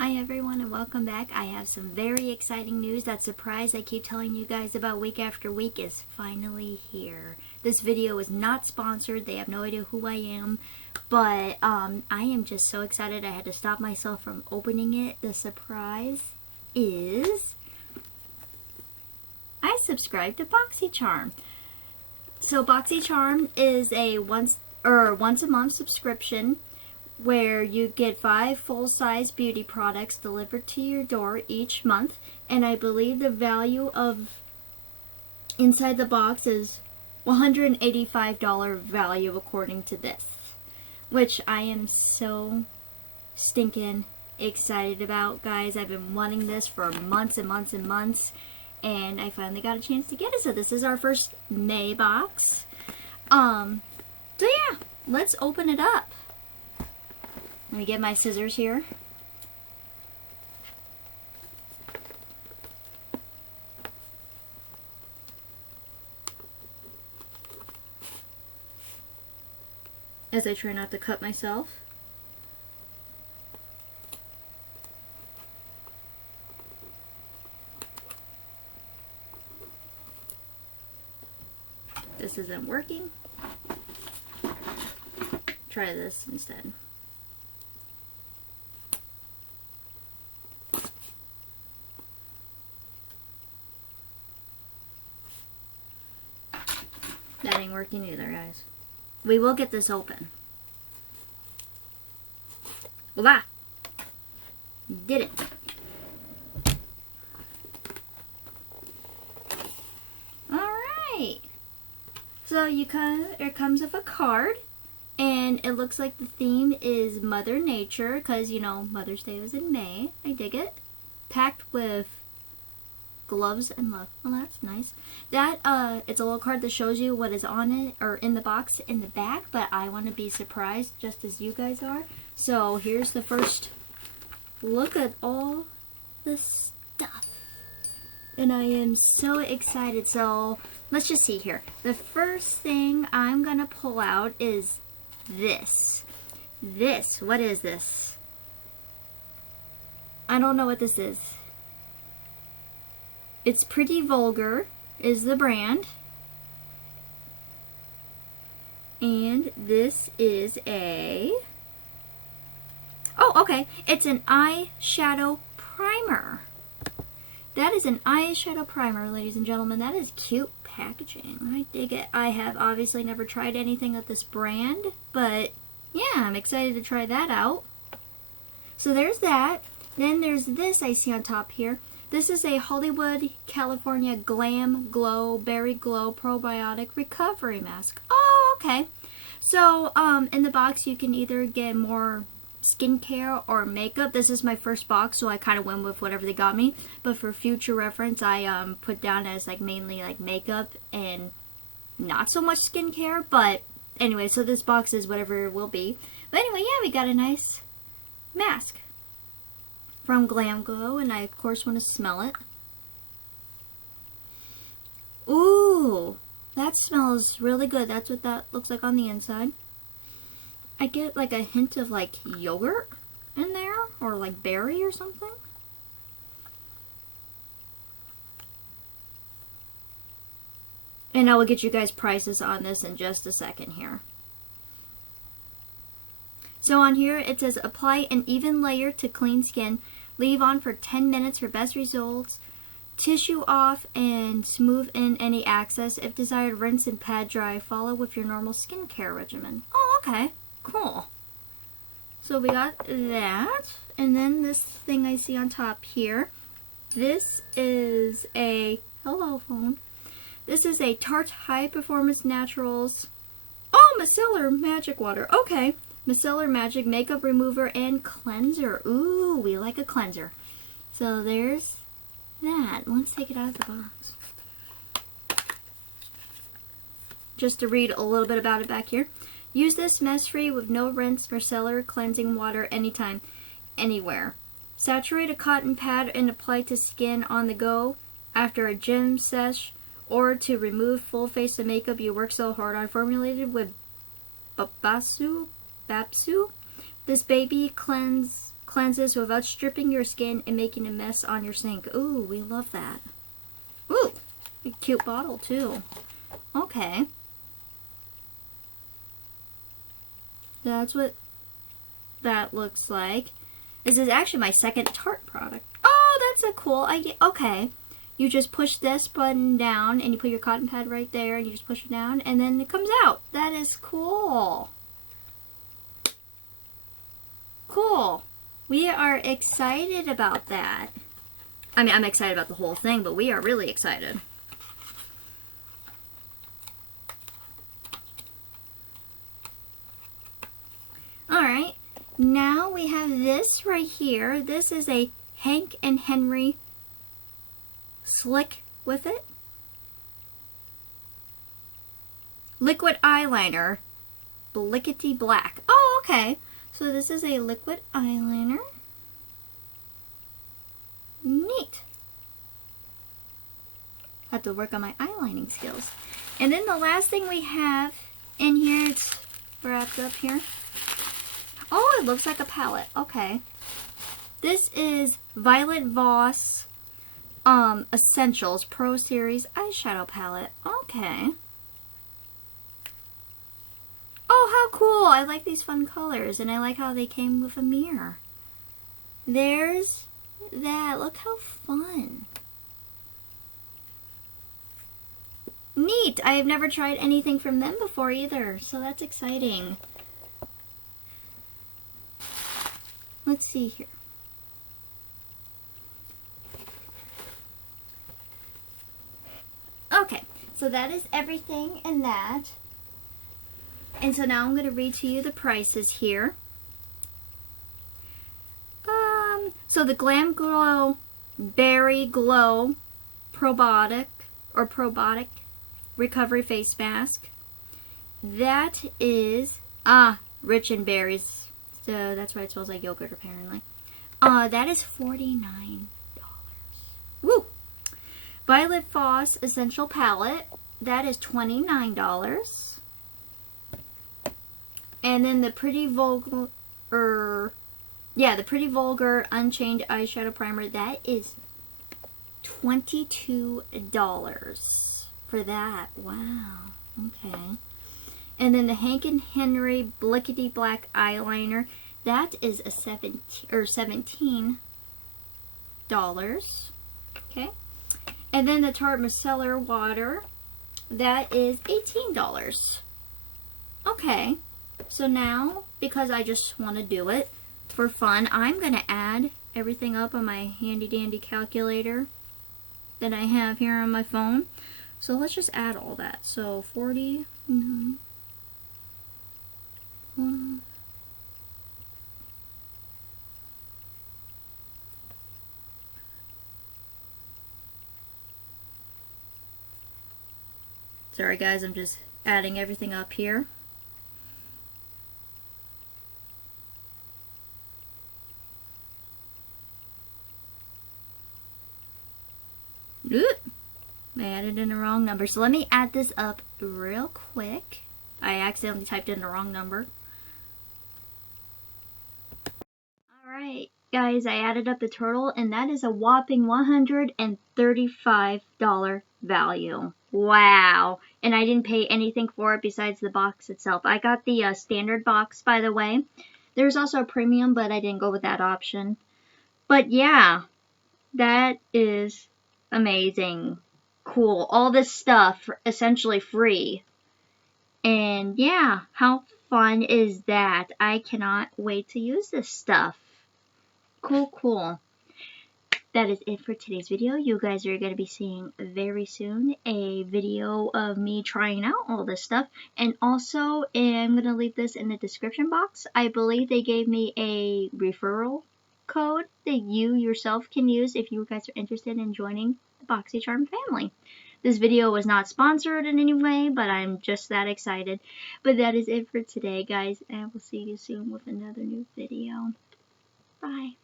Hi everyone and welcome back. I have some very exciting news. That surprise I keep telling you guys about week after week is finally here. This video is not sponsored. They have no idea who I am. But I am just so excited I had to stop myself from opening it. The surprise is I subscribed to BoxyCharm. So BoxyCharm is a once a month subscription where you get 5 full-size beauty products delivered to your door each month, and I believe the value of inside the box is $185 value according to this, which I am so stinking excited about, guys. I've been wanting this for months and months and months, and I finally got a chance to get it. So this is our first May box. So yeah, let's open it up. Let me get my scissors here. As I try not to cut myself. This isn't working. Try this instead. That ain't working either, guys. We will get this open. Voila! Did it. Alright. So it comes with a card. And it looks like the theme is Mother Nature. Because, you know, Mother's Day was in May. I dig it. Packed with gloves and love. Well, that's nice. That it's a little card that shows you what is on it or in the box in the back, but I want to be surprised just as you guys are. So here's the first look at all the stuff, and I am so excited. So let's just see here. The first thing I'm gonna pull out is this. What is this? I don't know what this is. It's Pretty Vulgar is the brand. And this is a... Oh, okay. It's an eyeshadow primer. That is an eyeshadow primer, ladies and gentlemen. That is cute packaging. I dig it. I have obviously never tried anything of this brand, but yeah, I'm excited to try that out. So there's that. Then there's this I see on top here. This is a Hollywood, California Glam Glow Berry Glow Probiotic Recovery Mask. Oh, okay. So, in the box you can either get more skincare or makeup. This is my first box, so I kind of went with whatever they got me. But for future reference, I put down as like mainly like makeup and not so much skincare. But anyway, so this box is whatever it will be. But anyway, yeah, we got a nice mask from Glam Glow, and I of course want to smell it. Ooh, that smells really good. That's what that looks like on the inside. I get like a hint of like yogurt in there, or like berry or something. And I will get you guys prices on this in just a second here. So on here it says apply an even layer to clean skin. Leave on for 10 minutes for best results. Tissue off and smooth in any excess. If desired, rinse and pat dry. Follow with your normal skincare regimen. Oh, okay. Cool. So we got that. And then this thing I see on top here. This is a... Hello, phone. This is a Tarte High Performance Naturals. Oh, Micellar Magic Water. Okay. Micellar Magic Makeup Remover and Cleanser. Ooh, we like a cleanser. So there's that. Let's take it out of the box. Just to read a little bit about it back here. Use this mess-free with no rinse micellar cleansing water anytime, anywhere. Saturate a cotton pad and apply to skin on the go after a gym sesh or to remove full face of makeup you work so hard on. Formulated with Babsu. This baby cleanses without stripping your skin and making a mess on your sink. Ooh, we love that. Ooh, a cute bottle too. Okay. That's what that looks like. This is actually my second Tarte product. Oh, that's a cool idea. Okay. You just push this button down and you put your cotton pad right there and you just push it down and then it comes out. That is cool. Cool. We are excited about that. I mean, I'm excited about the whole thing, but we are really excited. Alright, now we have this right here. This is a Hank and Henry Slick with it. Liquid eyeliner. Blickety black. Oh, okay. So this is a liquid eyeliner. Neat. Have to work on my eyelining skills. And then the last thing we have in here, it's wrapped up here. Oh, it looks like a palette. Okay. This is Violet Voss Essentials Pro Series Eyeshadow Palette. Okay. Oh, how cool. I like these fun colors, and I like how they came with a mirror. There's that. Look how fun. Neat. I have never tried anything from them before either, so that's exciting. Let's see here. Okay, so that is everything in that. And so now I'm going to read to you the prices here. So the Glam Glow Berry Glow Probiotic Recovery Face Mask. That is, rich in berries. So that's why it smells like yogurt apparently. That is $49. Woo! Violet Voss Essential Palette. That is $29. And then the Pretty Vulgar, the Pretty Vulgar Unchained Eyeshadow Primer. That is $22 for that. Wow. Okay. And then the Hank and Henry Blickety Black Eyeliner. That is a $17. Okay. And then the Tarte Micellar Water. That is $18. Okay. So now, because I just want to do it for fun, I'm going to add everything up on my handy dandy calculator that I have here on my phone. So let's just add all that. So 40, sorry guys, I'm just adding everything up here. I added in the wrong number. So let me add this up real quick. I accidentally typed in the wrong number. Alright, guys, I added up the total, and that is a whopping $135 value. Wow. And I didn't pay anything for it besides the box itself. I got the standard box, by the way. There's also a premium, but I didn't go with that option. But yeah, that is amazing. Cool. All this stuff essentially free. And yeah, how fun is that? I cannot wait to use this stuff. Cool, cool. That is it for today's video. You guys are going to be seeing very soon a video of me trying out all this stuff. And also, I'm going to leave this in the description box. I believe they gave me a referral code that you yourself can use if you guys are interested in joining the BoxyCharm family. This video was not sponsored in any way, but I'm just that excited. But that is it for today, guys, and I will see you soon with another new video. Bye.